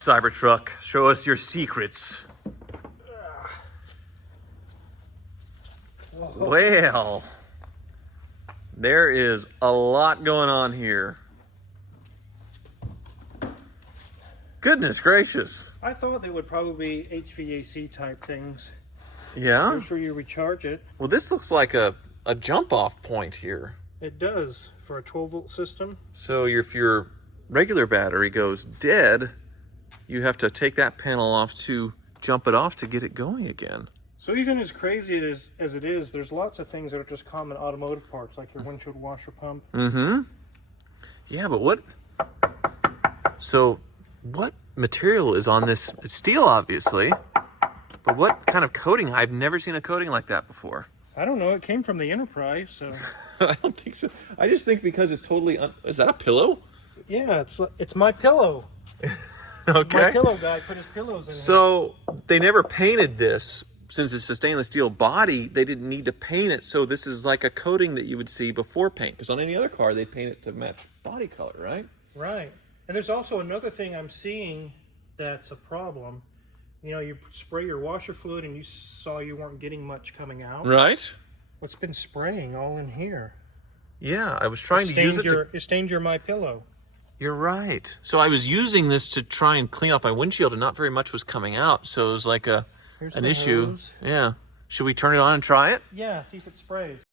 Cybertruck, show us your secrets. Well, there is a lot going on here. Goodness gracious. I thought they would probably be HVAC type things. Yeah? Make sure you recharge it. Well, this looks like a jump off point here. It does for a 12-volt system. So if your regular battery goes dead, you have to take that panel off to jump it off to get it going again. So even as crazy as it is, there's lots of things that are just common automotive parts, like your windshield washer pump. Mm-hmm. Yeah, but what material is on this? It's steel, obviously. But what kind of coating? I've never seen a coating like that before. I don't know. It came from the Enterprise, so... I don't think so. I just think because it's totally... Is that a pillow? Yeah, it's my pillow. Okay. My pillow guy put his pillows in So they never painted this. Since it's a stainless steel body, they didn't need to paint it. So this is like a coating that you would see before paint. Because on any other car, they paint it to match body color, right? Right. And there's also another thing I'm seeing that's a problem. You know, you spray your washer fluid and you saw you weren't getting much coming out. Right. What's been spraying all in here? Yeah, I was trying to use it It stained your My Pillow. You're right. So I was using this to try and clean off my windshield, and not very much was coming out. So it was like an issue. Hose. Yeah. Should we turn it on and try it? Yeah, see if it sprays.